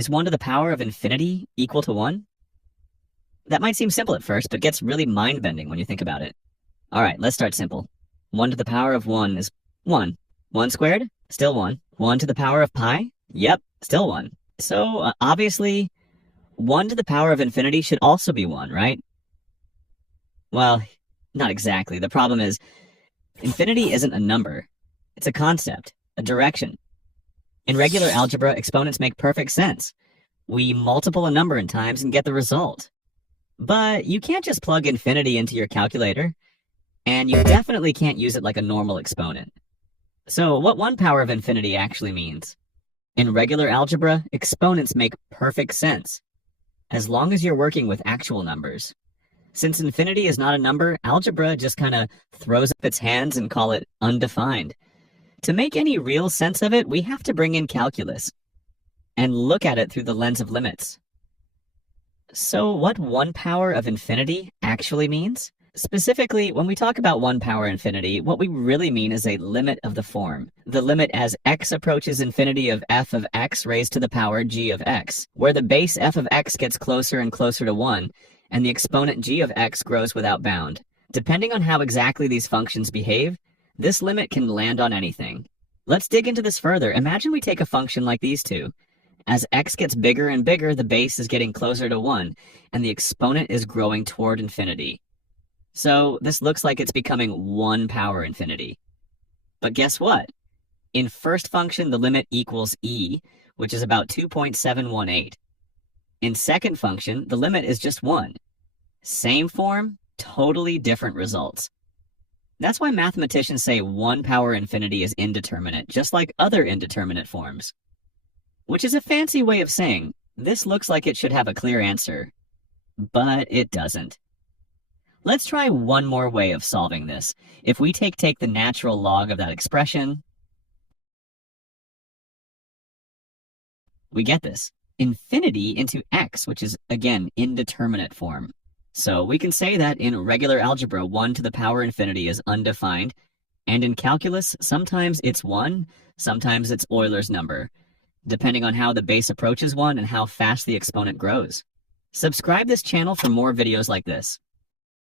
Is 1 to the power of infinity equal to 1? That might seem simple at first, but gets really mind-bending when you think about it. All right, let's start simple. 1 to the power of 1 is 1. 1 squared? Still 1. 1 to the power of pi? Yep, still 1. So, obviously, 1 to the power of infinity should also be 1, right? Well, not exactly. The problem is, infinity isn't a number. It's a concept, a direction. In regular algebra, exponents make perfect sense. We multiple a number in times and get the result. But you can't just plug infinity into your calculator, and you definitely can't use it like a normal exponent. So what 1 power of infinity actually means? In regular algebra, exponents make perfect sense, as long as you're working with actual numbers. Since infinity is not a number, algebra just kind of throws up its hands and call it undefined. To make any real sense of it, we have to bring in calculus and look at it through the lens of limits. So what 1 power of infinity actually means? Specifically, when we talk about 1 power infinity, what we really mean is a limit of the form. The limit as x approaches infinity of f of x raised to the power g of x, where the base f of x gets closer and closer to 1, and the exponent g of x grows without bound. Depending on how exactly these functions behave, this limit can land on anything. Let's dig into this further. Imagine we take a function like these two. As x gets bigger and bigger, the base is getting closer to 1, and the exponent is growing toward infinity. So this looks like it's becoming 1 power infinity. But guess what? In first function, the limit equals e, which is about 2.718. In second function, the limit is just 1. Same form, totally different results. That's why mathematicians say 1 power infinity is indeterminate, just like other indeterminate forms. Which is a fancy way of saying, this looks like it should have a clear answer, but it doesn't. Let's try one more way of solving this. If we take the natural log of that expression, we get this. Infinity into x, which is, again, indeterminate form. So we can say that in regular algebra, 1 to the power infinity is undefined, and in calculus, sometimes it's 1, sometimes it's Euler's number, depending on how the base approaches 1 and how fast the exponent grows. Subscribe this channel for more videos like this.